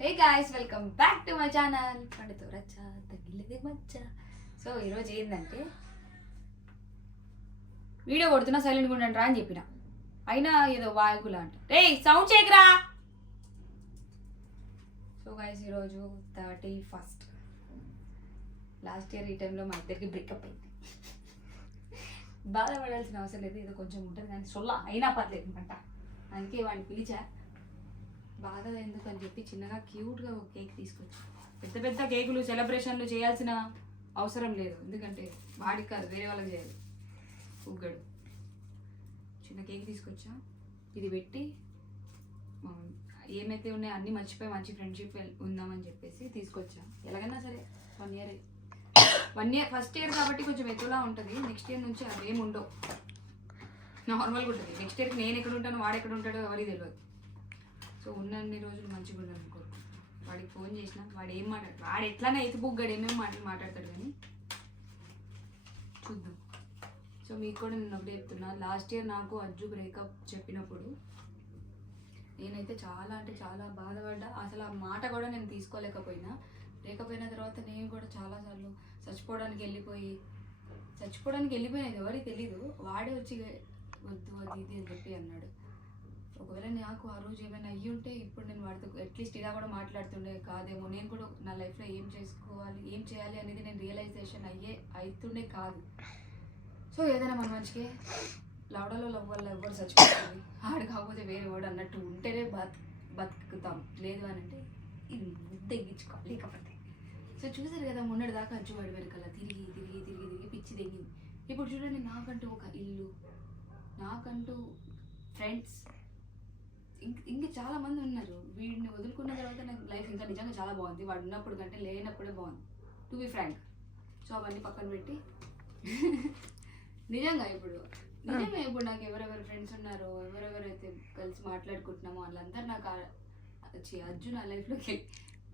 Hey guys, welcome back to my channel పండుతో రచ్చ తగిలిది మచ్చ. సో ఈరోజు ఏంటంటే వీడియో కొడుతున్నా సైలెంట్గా ఉండండి రా అని చెప్పిన, అయినా ఏదో వాయకులా అంట. రే సౌండ్ చేయకరా. సో గాయ్స్, ఈరోజు 31st. లాస్ట్ ఇయర్ ఈ టైంలో మా ఇద్దరికి బ్రేకప్ అయింది. బాధపడాల్సిన అవసరం లేదు, ఏదో కొంచెం ఉంటుంది కానీ సొల్లా అయినా పర్లేదు అనమాట. అందుకే వాడిని పిలిచా. బాధ ఎందుకు అని చెప్పి చిన్నగా క్యూట్గా ఒక కేక్ తీసుకొచ్చి, పెద్ద పెద్ద కేకులు సెలబ్రేషన్లు చేయాల్సిన అవసరం లేదు, ఎందుకంటే వాడికి కాదు వేరే వాళ్ళకి చేయాలి. ఉగ్గడు చిన్న కేక్ తీసుకొచ్చా, ఇది పెట్టి ఏమైతే ఉన్నాయో అన్నీ మర్చిపోయి మంచి ఫ్రెండ్షిప్ ఉందామని చెప్పేసి తీసుకొచ్చా. ఎలాగైనా సరే 1 ఇయర్ ఫస్ట్ ఇయర్ కాబట్టి కొంచెం ఎక్కువలా ఉంటుంది. నెక్స్ట్ ఇయర్ నుంచి అది ఏమి ఉండవు, నార్మల్గా ఉంటుంది. నెక్స్ట్ ఇయర్కి నేను ఎక్కడ ఉంటాను, వాడు ఎక్కడ ఉంటాడో ఎవరికి తెలియదు. సో ఉన్నన్ని రోజులు మంచిగా ఉండాలని కోరుకు. వాడికి ఫోన్ చేసిన వాడు ఏం మాట్లాడు, వాడు ఎట్లానే ఎత్తి బుగ్గాడు, ఏమేమి మాటలు మాట్లాడతాడు కానీ చూద్దాం. సో మీకు కూడా నేను ఒకటి చెప్తున్నా, లాస్ట్ ఇయర్ నాకు అజ్జు బ్రేకప్ చెప్పినప్పుడు నేనైతే చాలా అంటే చాలా బాధపడ్డా. అసలు ఆ మాట కూడా నేను తీసుకోలేకపోయినా. బ్రేకప్ అయిన తర్వాత నేను కూడా చాలాసార్లు చచ్చిపోవడానికి వెళ్ళిపోయినది ఎవరికి తెలీదు. వాడే వచ్చి వద్దు అది ఇది అని చెప్పి అన్నాడు. ఒకవేళ నాకు ఆ రోజు ఏమైనా అయ్యి ఉంటే ఇప్పుడు నేను వాడితో అట్లీస్ట్ ఇలా కూడా మాట్లాడుతుండే కాదేమో. నేను కూడా నా లైఫ్లో ఏం చేయాలి అనేది నేను రియలైజేషన్ అవుతుండే కాదు. సో ఏదైనా మన మంచిగా లవడలో లవ్ వల్ల ఎవరు చచ్చిపోతుంది, ఆడు కాకపోతే వేరే వాడు అన్నట్టు ఉంటేనే బతుకుతాం. లేదు అని అంటే ఇది తెగించుకోవాలి. లేకపోతే సో చూసారు కదా, మొన్నటి దాకా అజ్జు వాడి వెనకాల తిరిగి పిచ్చి తెగింది. ఇప్పుడు చూడండి, నాకంటూ ఒక ఇల్లు, నాకంటూ ఫ్రెండ్స్, ఇంకా చాలా మంది ఉన్నారు. వీడిని వదులుకున్న తర్వాత నాకు లైఫ్ ఇంకా నిజంగా చాలా బాగుంది. వాడు ఉన్నప్పుడు కంటే లేనప్పుడే బాగుంది, టు బి ఫ్రాంక్. సో అవన్నీ పక్కన పెట్టి నిజంగా ఇప్పుడు నాకు ఎవరెవరు ఫ్రెండ్స్ ఉన్నారో, ఎవరెవరైతే కలిసి మాట్లాడుకుంటున్నామో వాళ్ళందరూ నాకు అజ్జు నా లైఫ్లోకి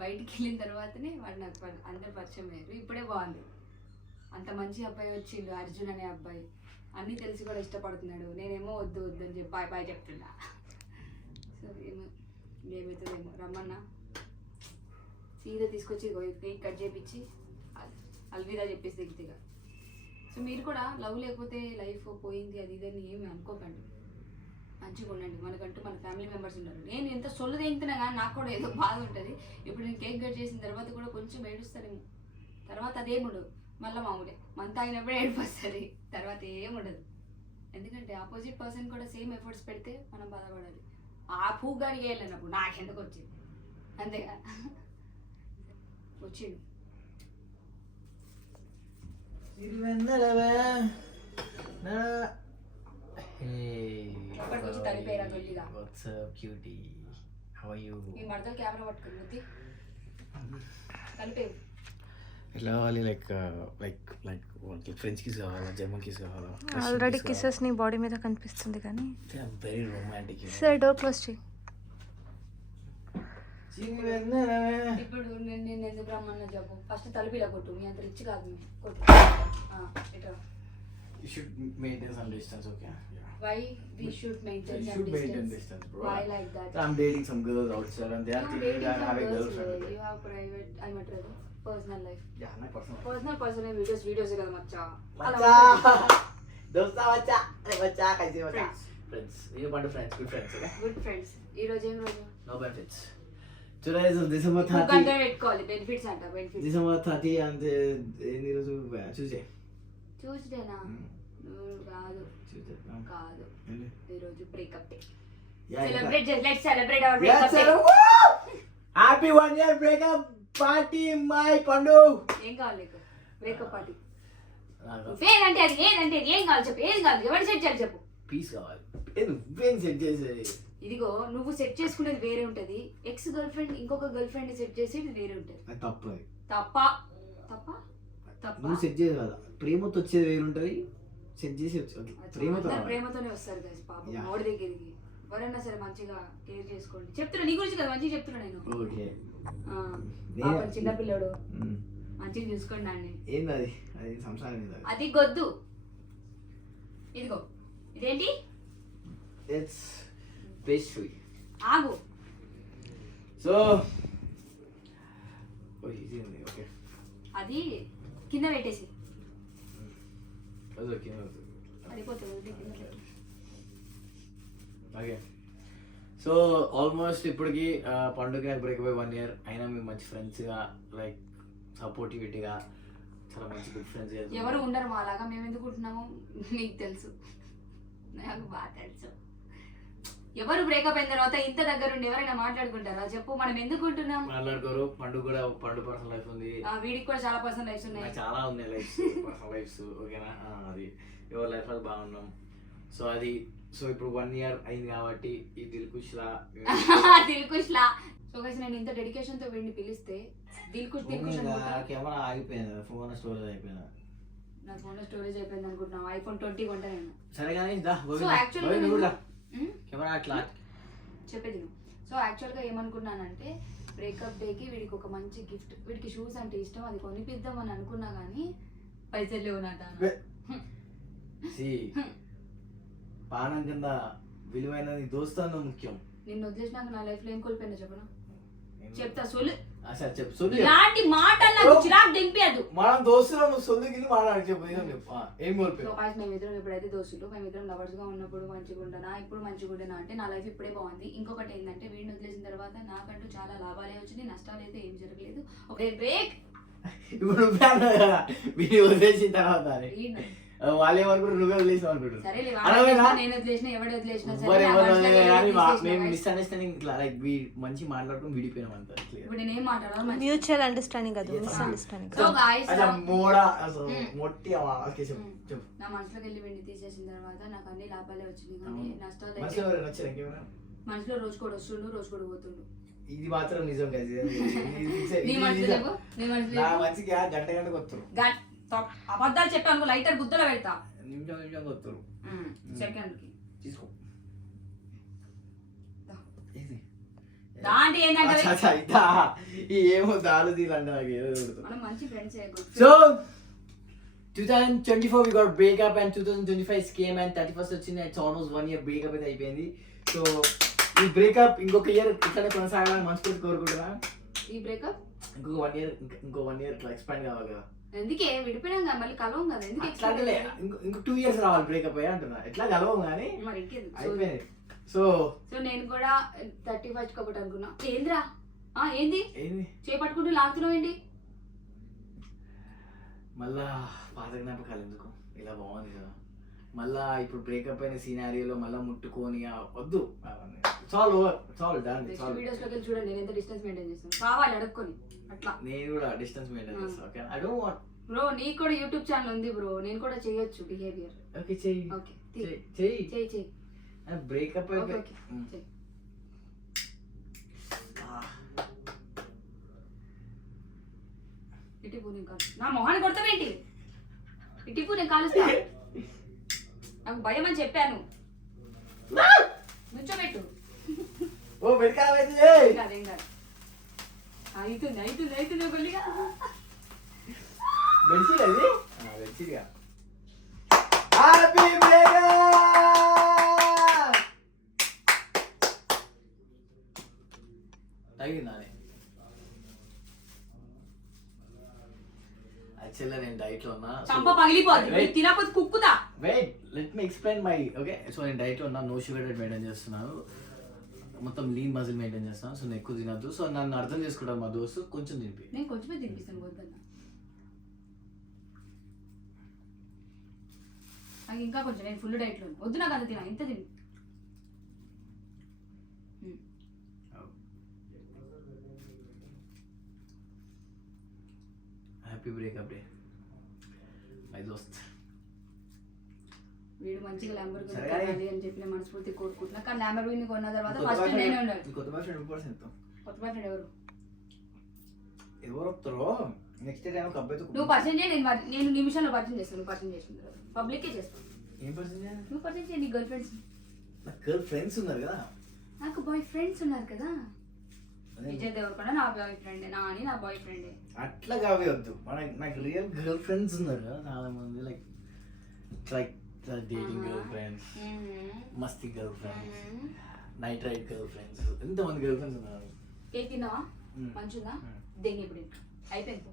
బయటికి వెళ్ళిన తర్వాతనే వాడు నాకు అందరు పరిచయం అయ్యారు. ఇప్పుడే బాగుంది. అంత మంచి అబ్బాయి వచ్చిండు, అర్జున్ అనే అబ్బాయి. అన్నీ తెలిసి కూడా ఇష్టపడుతున్నాడు. నేనేమో వద్దు అని చెప్పి బాయ్ చెప్తున్నా. సో ఏమవుతుందేమో రమ్మన్నా సీదా తీసుకొచ్చి కేక్ కట్ చేయించి అల్విదా చెప్పేసి దిగుతాగా. సో మీరు కూడా లవ్ లేకపోతే లైఫ్ పోయింది అది ఇదని ఏమి అనుకోకండి, మంచిగా ఉండండి. మనకంటూ మన ఫ్యామిలీ మెంబర్స్ ఉన్నారు. నేను ఎంత సొల్లు తెంగుతున్నా కానీ నాకు కూడా ఏదో బాధ ఉంటుంది. ఇప్పుడు నేను కేక్ కట్ చేసిన తర్వాత కూడా కొంచెం ఏడుస్తానేమో, తర్వాత అదేముండదు, మళ్ళీ మామూలే. మంత్ ఆగినప్పుడే ఏడిపోస్తుంది, తర్వాత ఏముండదు. ఎందుకంటే ఆపోజిట్ పర్సన్ కూడా సేమ్ ఎఫర్ట్స్ పెడితే మనం బాధపడాలి. ఆ పూగాని వేయాలన్నప్పుడు నాకెందుకు వచ్చింది, అంతేగా వచ్చిండు. అప్పటికి వచ్చి తలిపేరా గొల్లిగా. ఈ మడతలు కెమెరా పట్టుకుని ముద్ది కలిపేవు. ఎట్లా కావాలి? లైక్ ఫ్రెంచ్ కిస్ కావాలా, జర్మన్ కిస్ కావాలా? ఆల్రెడీ కిసెస్ నీ బాడీ మీద కనిపిస్తుంది కానీ వెరీ రొమాంటిక్. సరే డోర్ క్లోజ్ చేయి. ఇప్పుడు నేను ఎందుకు రమ్మన్నా చెప్పు. ఫస్ట్ తలుపు ఇలా కొట్టు, మీ అంత రిచ్ కాదు, కొట్టు. ఇట్లా You should maintain some distance, okay? Yeah. Why we should maintain some distance, bro. Why like that? I'm dating some girls outside and they are thinking that I have a girlfriend. You have private, I'm a personal life. Yeah, my personal. Personal videos కదా మచ్చా. దోస్తా మచ్చా, అరే మచ్చా కైసే మచ్చా. Friends. You want friends, good friends, okay? Good friends. ఈ రోజు ఏం రోజు? No benefits. Today is December 30. కంటే పెట్టుకోవాలి benefits అంట. Benefits December 30 and ఎన్ని రోజు Tuesday. ట్యూస్డేనా? కాదు కాదు, ఈ రోజు breakup day. Celebrate let's celebrate our breakup day. Happy 1 year breakup party my పండు. ఏం కావాలి నీకు బ్రేకప్ పార్టీ? ఏదంటే అది ఏం కావాలి చెప్పు. ఏం కావాలి, ఎవరు సెట్ చేయాలి చెప్పు. పీస్ కావాలి. నువ్వేం సెట్ చేసేది? ఇదిగో నువ్వు సెట్ చేసుకునేది వేరే ఉంటది, ఎక్స్ గర్ల్ ఫ్రెండ్ ఇంకొక గర్ల్ ఫ్రెండ్ సెట్ చేసేది వేరే ఉంటది. అది తప్పు. అది తప్ప తప్ప తప్ప. నువ్వు సెట్ చేసేది కదా, ప్రేమతో వచ్చేది వేరు ఉంటది, సెట్ చేసి ప్రేమతోనే వస్తారు కదా పాపం. మోడి దగ్గరికి ఎవరైనా సరే మంచిగా కేర్ చేసుకోండి. చెప్తున్నా నీ గురించి కదా, మంచిగా చెప్తున్నా నేను. పాపం చిన్నపిల్లడు, మంచిగా చూసుకోండి అండి. ఏంది అది? అది సంసారం మీద అది గొద్దు. ఇదిగో ఇదేంటి? It's pastry. ఆగు. సో అది కింద పెట్టేసి అది ఓకే పడిపోతుంది వదిలే కింద పెట్టు. ఓకే సో ఆల్మోస్ట్ ఇప్పటికి పండుగ నాకు బ్రేక్ అయి 1 year అయినా మేము మంచి ఫ్రెండ్స్గా లైక్ సపోర్టివిటీగా చాలా మంచి గుడ్ ఫ్రెండ్స్. ఎవరు ఉండరు మా లాగా, మేము ఎందుకు ఉంటున్నామో మీకు తెలుసు, నాకు బాగా తెలుసు. ఎవరు బ్రేకప్ అయిన తర్వాత ఇంత దగ్గర ఉండి ఎవరైనా మాట్లాడుకుంటారా చెప్పు? మనం ఎందుకు ఉంటున్నాం? మాట్లాడుకోరు. పండుగ కూడా పండు పర్సనల్ లైఫ్ ఉంది, వీడికి కూడా చాలా పర్సనల్ లైఫ్స్ ఉన్నాయి, నాకు చాలా ఉన్నాయి లైఫ్స్ పర్సనల్ లైఫ్స్. ఓకేనా, అది ఎవరి లైఫ్ అది బాగున్నాం. సో అది సో ఇప్పుడు 1 year అయింది కాబట్టి ఈ దిల్కుష్లా దిల్కుష్లా. సో గైస్ నేను ఇంత డెడికేషన్ తో వీడిని పిలిస్తే దిల్కుష్ కెమెరా ఆగిపోయింది, ఫోన్ స్టోరేజ్ అయిపోయింది, నా ఫోన్ లో స్టోరేజ్ అయిపోయింది అనుకుంటున్నాను. ఐఫోన్ 20 కొంటా నేను. సరే కానీ సో యాక్చువల్గా కెమెరా అట్లా చెప్పేది. సో యాక్చువల్గా ఏమనుకున్నానంటే బ్రేకప్ డేకి వీడికి ఒక మంచి గిఫ్ట్, వీడికి షూస్ అంటే ఇష్టం, అది కొనిపిద్దాం అని అనుకున్నా కానీ పైసలు లేవు నా దాని. పానం కింద విలువైనది దోస్తాను ముఖ్యం. నిన్ను వదిలేసినాక నా లైఫ్ లో ఏం కోల్పోయినా చెప్పనా? చెప్తా సొల్లు. సరే చెప్పు సొల్లు. ఇలాంటి మాటలు నాకు చిరాకు దింపేయద్దు. మనం దోస్తులం సొల్లు కింద మాట్లాడి చెప్పు ఏం కోల్పోయావు? మేమిద్దరం ఇప్పుడైతే దోస్తులు, మేమిద్దరం లవర్స్ గా ఉన్నప్పుడు మంచిగా ఉంటానా, ఇప్పుడు మంచిగా ఉంటానా అంటే నా లైఫ్ ఇప్పుడే బాగుంది. ఇంకొకటి ఏంటంటే వీడిని వదిలేసిన తర్వాత నాకంటూ చాలా లాభాలే వచ్చింది, నష్టాలు అయితే ఏం జరగలేదు. ఒకే బ్రేక్. ఇప్పుడు వీడియో వదిలేసిన తర్వాత వాళ్ళు ఏమనుకుంటారు, నువ్వే వదిలేసావు అనుకుంటారు. మిస్అండర్స్టాండింగ్ ఇట్లా లైక్ మంచి మాట్లాడుకుని విడిపోయినాం అంతా. ఇప్పుడు నేనేం మాట్లాడాలి? మ్యూచువల్ అండర్స్టాండింగ్ అది, మిస్అండర్స్టాండింగ్. సో గాయ్స్ నా మనసులోకి వెళ్ళి వెండి తీసేసిన తర్వాత నాకు అన్ని లాభాలే వచ్చినాయి కానీ నష్టాలు మనసులో రోజు కూడా వస్తుండు, రోజు కూడా పోతుండు. ఇది మాత్రం నిజం కదా. మంచిగా గంట గంటకు వస్తారు, అబద్ధాలు చెప్పాను లైటర్ గుద్దలో పెడతా. నిమిషం వస్తారు. సెకండ్ కి తీసుకో. దాంట్లో ఏంటంటే ఏమో దాలు తీలంటే నాకు ఏదో మనం మంచి friends. So 2024 we got breakup and 2025 came and 31st వచ్చింది. ఇట్స్ ఆల్మోస్ట్ 1 year బ్రేకప్ అయితే అయిపోయింది. సో ఈ బ్రేకప్ ఇంకొక ఇయర్ ఇట్లా కొనసాగాలని మనస్ఫూర్తి కోరుకుంటున్నా. ఈ బ్రేకప్ ఇంకో 1 year ఇట్లా ఎక్స్పాండ్ కావాలి కదా. ఎందుకే విడిపోయినాం కదా మళ్ళీ కలవం కదా, ఎందుకు ఇంకో 2 years రావాలి బ్రేకప్ అయ్యా అంటున్నా. ఎట్లా కలవం కానీ అయిపోయింది. సో నేను కూడా 31st ఒకటి అనుకున్నా. ఏంద్రా ఏంది చేపట్టుకుంటూ లాగుతున్నావు ఏంటి? మళ్ళా పాత జ్ఞాపకాలు ఎందుకు, ఇలా బాగుంది కదా. మళ్ళా ఇప్పుడు బ్రేకప్ అయిన సీనారియోలో మళ్ళీ ముట్టుకొని వద్దు. చాలు వీడియోస్ లోకి చూడండి నేను ఎంత డిస్టెన్స్ మెయింటైన్ చేస్తాను, కావాలి అడుక్కొని అట్లా. నేను కూడా డిస్టెన్స్ మెయింటైన్ చేస్తాను. Okay I don't want bro, నీకు కూడా యూట్యూబ్ ఛానల్ ఉంది బ్రో, నేను కూడా చేయొచ్చు బిహేవియర్. ఓకే చెయ్యి. ఓకే చెయ్యి. బ్రేకప్ ఓకే ఇటిపూ నేను కాలు, నా మొహాన్ని కొడతావేంటి? ఇటిపూ నేను కాలుస్తా, నాకు భయం అని చెప్పాను. నుంచోబెట్టు. ఓ బెడ్కాలం అదేం కాదు, అవుతుంది బొల్లిగా. బెడ్షీట్ అది బెడ్షీట్గా. Happy breakup. తగ్గిందా? యాక్చువల్గా నేను డైట్ లో ఉన్నా, చంప పగిలిపోద్ది తినకపోతే కుక్కుతా. Wait let me explain my. Okay so నేను డైట్ లో ఉన్నా, నో షుగర్ డైట్ మెయింటైన్ చేస్తున్నాను, మొత్తం లీన్ మజిల్ మెయింటైన్ చేస్తాను. సో నేను ఎక్కువ తినద్దు. సో నన్ను అర్థం చేసుకుంటాను మా దోస్తు, కొంచెం తినిపి. నేను కొంచెమే తినిపిస్తాను వద్దన్నా, నాకు ఇంకా కొంచెం, నేను ఫుల్ డైట్ లో వద్దు, నాకు అంత తిన, ఇంత తిని. హ్యాపీ బ్రేకప్ డే మై దోస్త్. వీడు మంచిగా ల్యాంబర్గిని కొనాలి అని చెప్పి నేను మనస్ఫూర్తి కోరుకుంటున్నా. కానీ ల్యాంబర్గిని కొన్న తర్వాత ఫస్ట్ నేనే ఉండాలి. కొత్త బాయ్ ఫ్రెండ్ కొత్త బాయ్ ఫ్రెండ్ ఎవరు వస్తారో నెక్స్ట్ టైం ఒక అబ్బాయితో నువ్వు పరిచయం చేయి, నేను నిమిషంలో పరిచయం చేస్తాను. నువ్వు పరిచయం చేసిన తర్వాత పబ్లికే చేస్తాను. ఏం పరిచయం చేయాలి? నువ్వు పరిచయం చేయి నీ గర్ల్ ఫ్రెండ్స్. నాకు గర్ల్ ఫ్రెండ్స్ ఉన్నారు కదా. నాకు బాయ్ ఫ్రెండ్స్ ఉన్నారు కదా. విజయ్ దేవరకొండ నా బాయ్ ఫ్రెండ్, నాని నా బాయ్ ఫ్రెండ్. అట్లా కావే వద్దు, నాకు రియల్ గర్ల్ ఫ్రెండ్స్ ఉన్నారు కదా చాలా మంది. లైక్ డేటింగ్ గర్ల్ ఫ్రెండ్స్, మస్తీ girlfriends, night ride girlfriends, ఎంతమంది గర్ల్ ఫ్రెండ్స్ ఉన్నారు. ఏ తిన్నావా మంచిగా దెంగి ఇప్పుడు అయిపోయింది.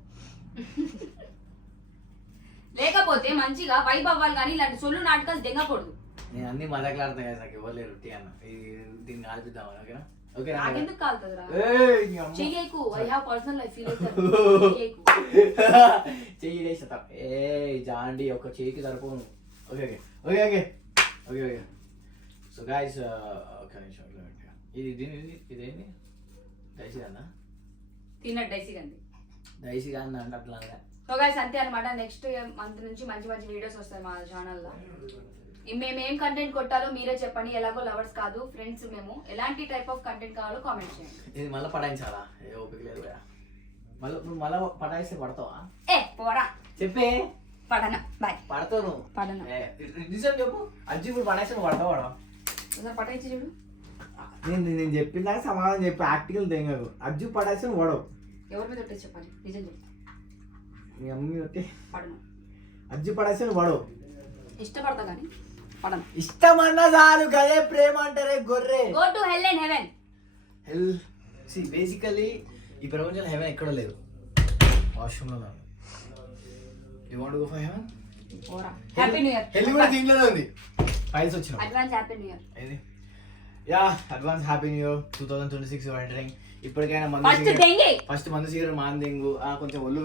లేకపోతే మంచిగా వైబ్ అవ్వాలి కానీ ఇలాంటి సొల్లు నాటకాలు దెంగకూడదు. నేను అన్ని మజాకులాడుతున్నా కదా, నాకు ఎవరు లేరు టీ అన్న దీన్ని ఆడిపిద్దాం. ఓకేనా? ఓకేనా? నాకెందుకు కాలుతుందిరా? చెయ్యకు, I have personal life feel అవుతారు. చెయ్యి లేస్తా. ఏ జాండి ఒక చేయికి సరిపోను. Okay okay okay okay okay okay. So guys ఒక నిమిషం ఇది ఇదేంటి దయచేసి అన్న తిన్నట్టు డైసీ కండి. దయచేసి అన్న అంటే అట్లా అనగా. సో గైస్ అంతే అనమాట. నెక్స్ట్ మంత్ నుంచి మంచి మంచి వీడియోస్ వస్తాయి మా ఛానల్లో. మేము ఏం కంటెంట్ కొట్టాలో మీరే చెప్పండి. ఎలాగో లవర్స్ కాదు, ఫ్రెండ్స్. మేము ఎలాంటి టైప్ ఆఫ్ కంటెంట్ కావాలో కామెంట్ చేయండి. ఇది మళ్ళీ పడాయించాలా? ఏ ఓపిక లేదు మళ్ళీ పడాయిస్తే పడతావా? ఏ పోరా చెప్పే. పడనా? బాయ్. పడతాను. పడనా? నిజం చెప్పు. అజ్జి ఇప్పుడు పడాయిస్తే పడతావు పడవా? ఒకసారి పటాయించి చూడు. నేను చెప్పిన దాకా సమాధానం చెప్పి ఆర్టికల్ తెంగదు. అజ్జు పడాయిస్తే పడవు. ఎవరి మీద ఒట్టేసి చెప్పాలి? నిజం చెప్పు. మీ అమ్మ ఒట్టి పడను. అజ్జు పడాయిస్తే పడవు. ఇష్టపడతా కానీ పడను. ఇష్టమన్నా చాలు కదే ప్రేమ అంటారే గొర్రె. Go to hell and heaven. Hell సి బేసికలీ ఈ ప్రపంచంలో హెవెన్ ఎక్కడ లేదు, వాష్రూమ్లో లేదు. You want to go for heaven? పోరా. Happy new year. హెల్ కూడా దీంట్లోనే ఉంది. ఫైల్స్ వచ్చిన అడ్వాన్స్ హ్యాపీ న్యూ ఇయర్. ఏది? Yeah advance happy new year 2026 entering. ఇప్పటికైనా ఫస్ట్ మందు సిగరెట్ మాందింగు కొంచెం ఒళ్ళు